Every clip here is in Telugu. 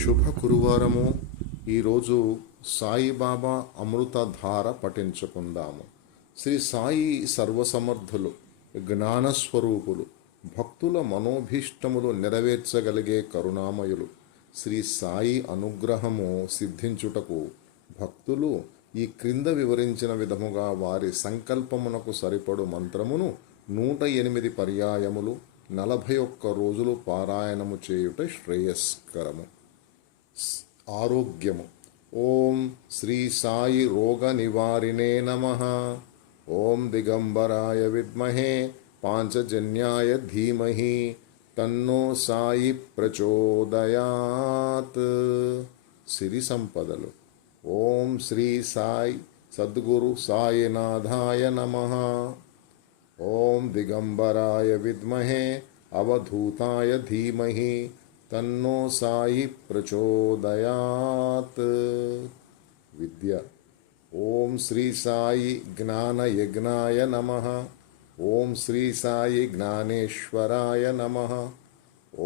శుభ గురువారము. ఈరోజు సాయిబాబా అమృతధార పఠించుకుందాము. శ్రీ సాయి సర్వసమర్థులు, జ్ఞానస్వరూపులు, భక్తుల మనోభీష్టములు నెరవేర్చగలిగే కరుణామయులు. శ్రీ సాయి అనుగ్రహము సిద్ధించుటకు భక్తులు ఈ క్రింద వివరించిన విధముగా వారి సంకల్పమునకు సరిపడు మంత్రమును 108 పర్యాయములు 41 రోజులు పారాయణము చేయుట శ్రేయస్కరము. ఆరోగ్యము. ఓం శ్రీ సాయి రోగ నివారిణే నమః. ఓం దిగంబరాయ విద్మహే పాంచజన్యాయ ధీమహి తన్నో సాయి ప్రచోదయాత్. సిరి సంపదలు. ఓం శ్రీ సాయి సద్గురు సాయినాథాయ నమః. ఓం దిగంబరాయ విద్మహే అవధూతాయ ధీమహి తన్నో సాయి ప్రచోదయాత్. విద్య. ఓం శ్రీ సాయి జ్ఞానయజ్ఞాయ నమః. ఓం శ్రీ సాయి జ్ఞానేశ్వరాయ నమః.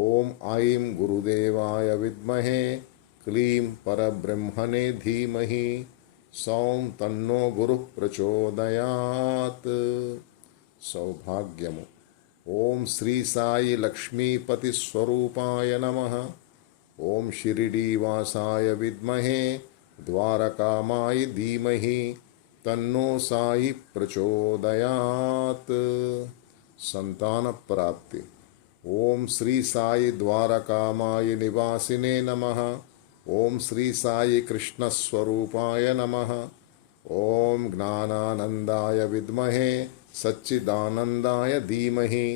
ఓం ఐం గురుదేవాయ విద్మహే క్లీం పరబ్రహ్మణే ధీమహి సౌం తన్నో గురుః ప్రచోదయాత్. సౌభాగ్యము. ఓం శ్రీ సాయి లక్ష్మీపతి స్వరూపాయ నమః. ఓం షిరిడీవాసాయ విద్మహే ద్వారకామాయి ధీమహి తన్నో సాయి ప్రచోదయాత్. సంతాన ప్రాప్తి. ఓం శ్రీ సాయి ద్వారకామాయి నివాసినే నమః. ఓం శ్రీ సాయి కృష్ణస్వరూపాయ నమః. ఓం జ్ఞానానందాయ విద్మహే సచ్చిదానందాయ ధీమహి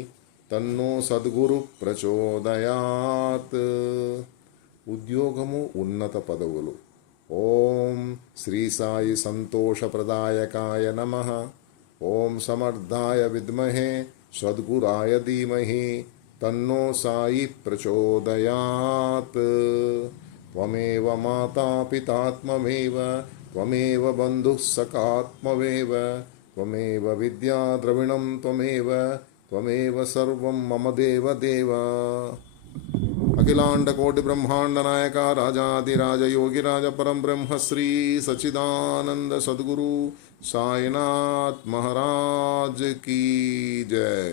తన్నో సద్గురు ప్రచోదయాత్. ఉద్యోగము, ఉన్నత పదవులు. ఓం శ్రీ సాయి సంతోషప్రదాయకాయ నమః. ఓం సమర్థాయ విద్మహే సద్గురాయ ధీమహి తన్నో సాయి ప్రచోదయాత్. త్వమేవ మాతా పితాత్మమేవ త్వమేవ బంధుః సఖాత్మవేవ త్వమేవ విద్యా ద్రవిణం త్వమేవ సర్వం మమ దేవ. అఖిలాండ కోటి బ్రహ్మాండ నాయక రాజాదిరాజ యోగిరాజ పరం బ్రహ్మ శ్రీ సచిదానంద సద్గురు సాయినాథ్ మహారాజ్ కీ జై.